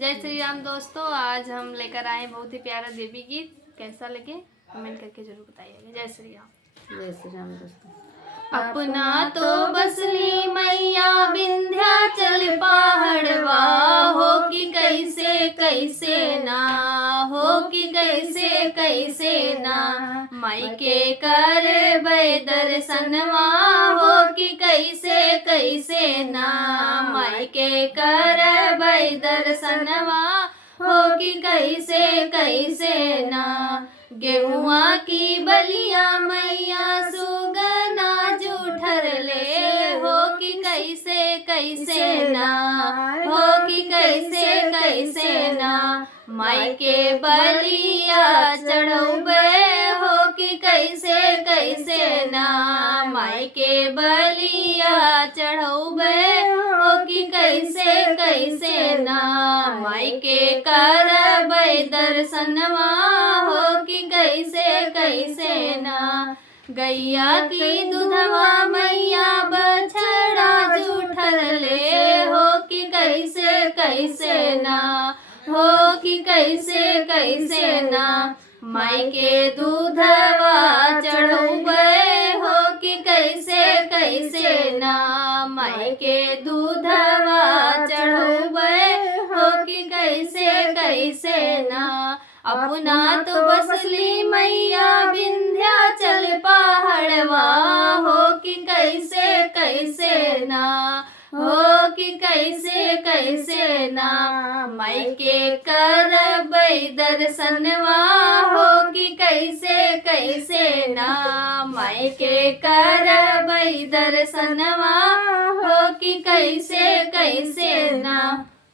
जय श्री राम दोस्तों, आज हम लेकर आए बहुत ही प्यारा देवी गीत। कैसा लगे कमेंट करके जरूर बताइएगा। जय श्री राम। जय श्री राम दोस्तों। अपना तो बसली मैया विंध्याचल पहाड़वा, हो कि कैसे कैसे ना, हो कि कैसे कैसे ना, माई के करबै दर्शनवा, हो कि कैसे कैसे ना, माई के करबै दर्शनवा, हो कि कैसे कैसे ना। गेहुआ की बलिया मैया सुगना जूठर ले, हो कि कैसे कैसे ना, हो कि कैसे कैसे ना, माई के बलिया चढ़ौबे, हो कि कैसे कैसे ना, माई के बलिया चढ़ौबे, हो कि कैसे कैसे ना, माई के करबै दर्शनवा, हो कि कैसे कैसे ना। गैया की दूधवा मैया बछड़ा जूठर ले, हो कि कैसे कैसे ना, हो कि कैसे कैसे ना, माई के दूधवा चढ़ौबे, हो कि कैसे कैसे ना, माई के दूधवा चढ़ौबे, हो कि कैसे कैसे ना। अपना तो बसली मैया विंध्याचल पहाड़वा, हो कि कैसे कैसे ना, हो कि कैसे कैसे ना, माई के करबै दर्शनवा, हो कि कैसे कैसे ना, माई के करबै दर्शनवा, हो कि कैसे कैसे ना।